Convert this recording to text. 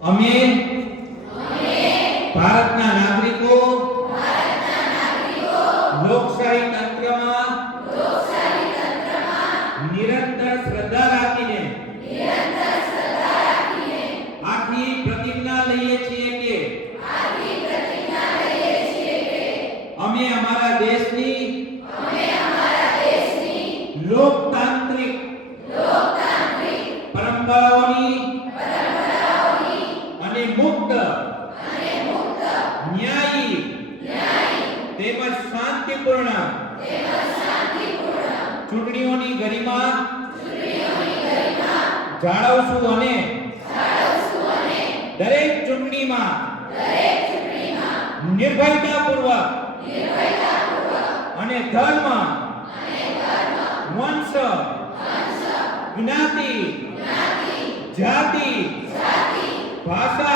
અમે ભારતના નાગરિકો લોકશાહી તંત્રમાં નિરંતર શ્રદ્ધા રાખીને આખી પ્રતિજ્ઞા લઈએ છીએ કે અમે અમારા દેશની લોકતાંત્રિક પરંપરાઓની અને મુક્ત ન્યાયી તેમજ શાંતિપૂર્ણ ચૂંટણીઓની ગરિમા જાળવશું અને દરેક ચૂંટણીમાં નિર્ભયતાપૂર્વક અને ધર્મ વંશ જ્ઞાતિ જાતિ ભાષા